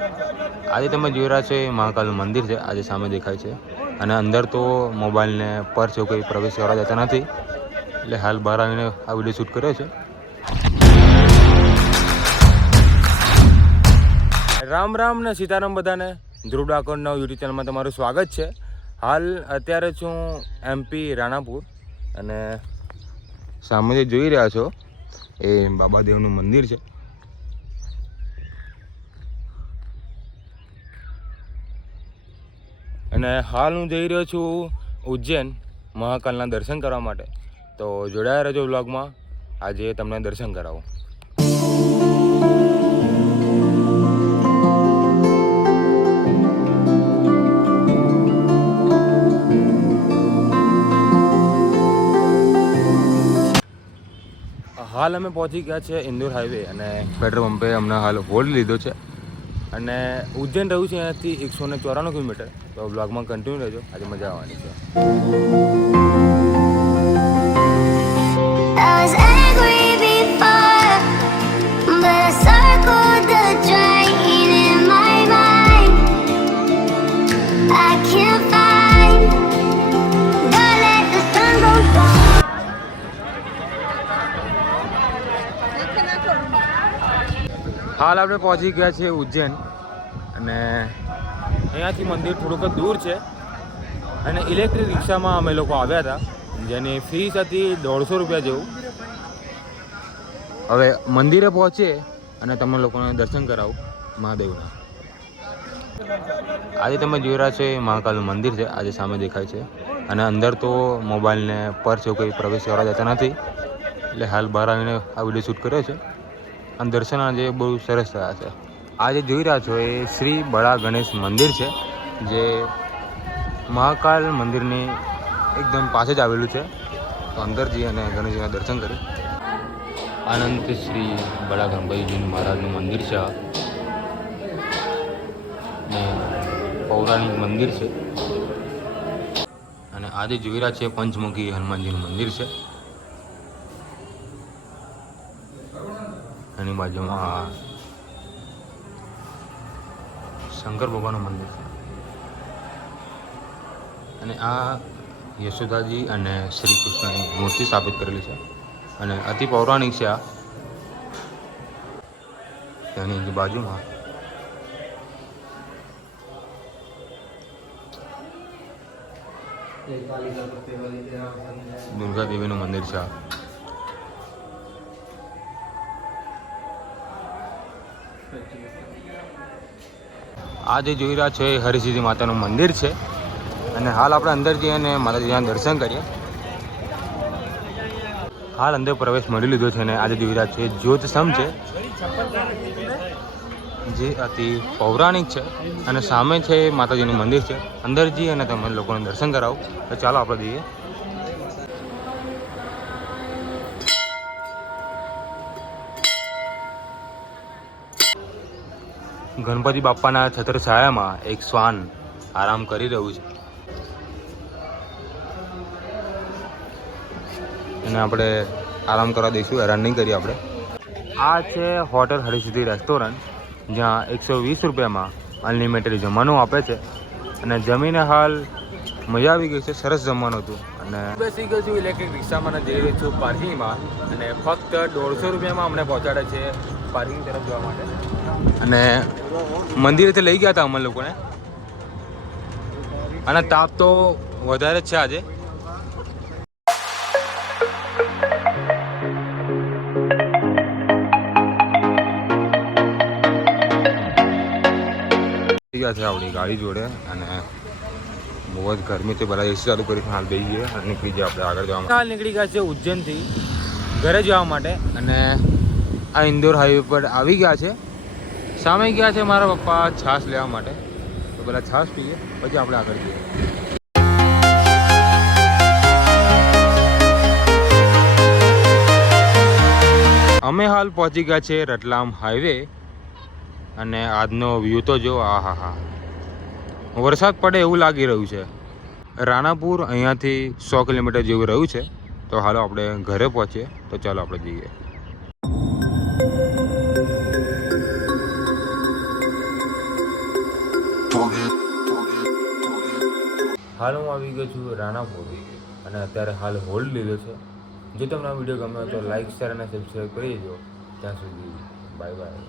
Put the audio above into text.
આજે તમે જોઈ રહ્યા છો એ મહાકાલનું મંદિર છે, આજે સામે દેખાય છે. અને અંદર તો મોબાઈલને પર્સ એવું કંઈ પ્રવેશ કરવા જતા નથી, એટલે હાલ બહાર આવીને આ વિડીયો શૂટ કર્યો છે. રામ રામ ને સીતારામ બધાને. ધ્રુવ ડાકોરના યુટ્યુબ ચેનલમાં તમારું સ્વાગત છે. હાલ અત્યારે છું MP રાણાપુર, અને સામે જે જોઈ રહ્યા છો એ બાબાદેવનું મંદિર છે. અને હાલ હું જઈ રહ્યો છું ઉજ્જૈન મહાકાલના દર્શન કરવા માટે. તો જોડાયા રહેજો વ્લોગમાં, આજે તમને દર્શન કરાવું. હાલ અમે પહોંચી ગયા છે ઇન્દોર હાઈવે, અને પેટ્રોલ પંપે હમણાં હાલ હોલ્ડ લીધો છે. અને ઉજ્જૈન રહ્યું છે અહીંયાથી 194 કિલોમીટર. તો બ્લોગમાં કન્ટિન્યુ રહેજો, આજે મજા આવવાની છે. હાલ આપણે પહોંચી ગયા છીએ ઉજ્જૈન, અને અહીંયાથી મંદિર થોડુંક દૂર છે. અને ઇલેક્ટ્રિક રિક્ષામાં અમે લોકો આવ્યા હતા, જેની ફીસ હતી 150 રૂપિયા જેવું. હવે મંદિરે પહોંચીએ અને તમને લોકોને દર્શન કરાવું મહાદેવના. આજે તમે જોઈ રહ્યા છો એ મહાકાલનું મંદિર છે, આજે સામે દેખાય છે. અને અંદર તો મોબાઈલને પર્સ એવું કંઈ પ્રવેશ કરવા જતા નથી, એટલે હાલ બહાર આવીને આ વિડીયો શૂટ કર્યો છે. અને દર્શન આજે બહુ સરસ થયા છે. આજે જોઈ રહ્યા છો એ શ્રી બડા ગણેશ મંદિર છે, જે મહાકાલ મંદિરની એકદમ પાસે જ આવેલું છે. તો અંદર જઈએ અને ગણેશજીના દર્શન કરીએ. અનંત શ્રી બડા ગણપતિજી મહારાજનું મંદિર છે, ને પૌરાણિક મંદિર છે. અને આજે જોઈ રહ્યા છે પંચમુખી હનુમાનજીનું મંદિર છે. એની બાજુમાં શંકર ભગવાનનું મંદિર છે. અને આ યશોદાજી અને શ્રી કૃષ્ણની મૂર્તિ સ્થાપિત કરેલી છે, અને અતિ પૌરાણિક છે. આ તેની બાજુમાં દુર્ગા દેવીનું મંદિર છે. આ જે જોઈ રહ્યા છો એ હરિસિદ્ધિ માતાનું મંદિર છે. અને હાલ આપણે અંદર જઈએ અને માતાજીના દર્શન કરીએ. હાલ અંદર પ્રવેશ મળી લીધો છે, અને આજે જોઈ રહ્યા છો એ જ્યોત સ્તંભ છે, જે અતિ પૌરાણિક છે. અને સામે છે માતાજીનું મંદિર છે. અંદર જઈએ અને તમે લોકોને દર્શન કરાવું. તો ચાલો આપણે જઈએ. ગણપતિ બાપાના છત્ર છાયામાં એક શ્વાન આરામ કરી રહ્યું છે, અને આપણે આરામ કરવા દઈશું, હેરાન નહીં કરીએ આપણે. આ છે હોટલ હરિસિદ્ધિ રેસ્ટોરન્ટ, જ્યાં 120 રૂપિયામાં અનલિમિટેડ જમવાનું આપે છે. અને જમીને હાલ મજા આવી ગઈ છે, સરસ જમવાનું હતું. અને બેસી ગયો છું ઇલેક્ટ્રિક રિક્ષામાં અને જઈ રહ્યો છું પાર્કિંગમાં. અને ફક્ત 150 રૂપિયામાં અમને પહોંચાડે છે પાર્કિંગ તરફ જવા માટે. અને મંદિરેથી લઈ ગયા હતા અમને લોકોને. અને તાપ તો વધારે જ છે આજે. ગયા છે આપણી ગાડી જોડે, અને બહુ જ ગરમી છે. બધા એસી ચાલુ કરી હાલ બેસી ગયા અને નીકળી જાય આપણે આગળ જવા માટે. હાલ નીકળી ગયા છે ઉજ્જૈનથી ઘરે જવા માટે, અને આ ઇન્દોર હાઈવે પર આવી ગયા છે. સામે ગયા છે મારા પપ્પા છાશ લેવા માટે. તો પહેલાં છાશ પીએ, પછી આપણે આગળ જઈએ. અમે હાલ પહોંચી ગયા છે રતલામ હાઈવે. અને આજનો વ્યૂ તો જો, આ હા હા, વરસાદ પડે એવું લાગી રહ્યું છે. રાણાપુર અહીંયાથી 100 કિલોમીટર જેવું રહ્યું છે. તો હાલો આપણે ઘરે પહોંચીએ. તો ચાલો આપણે જઈએ. હાલ હું આવી ગયો છું રાણાપુર અને અત્યારે હાલ હોલ્ડ લીધો છે. જો તમને આ વિડીયો ગમ્યો તો લાઇક શેર અને સબસ્ક્રાઈબ કરી દેજો. ત્યાં સુધી બાય બાય.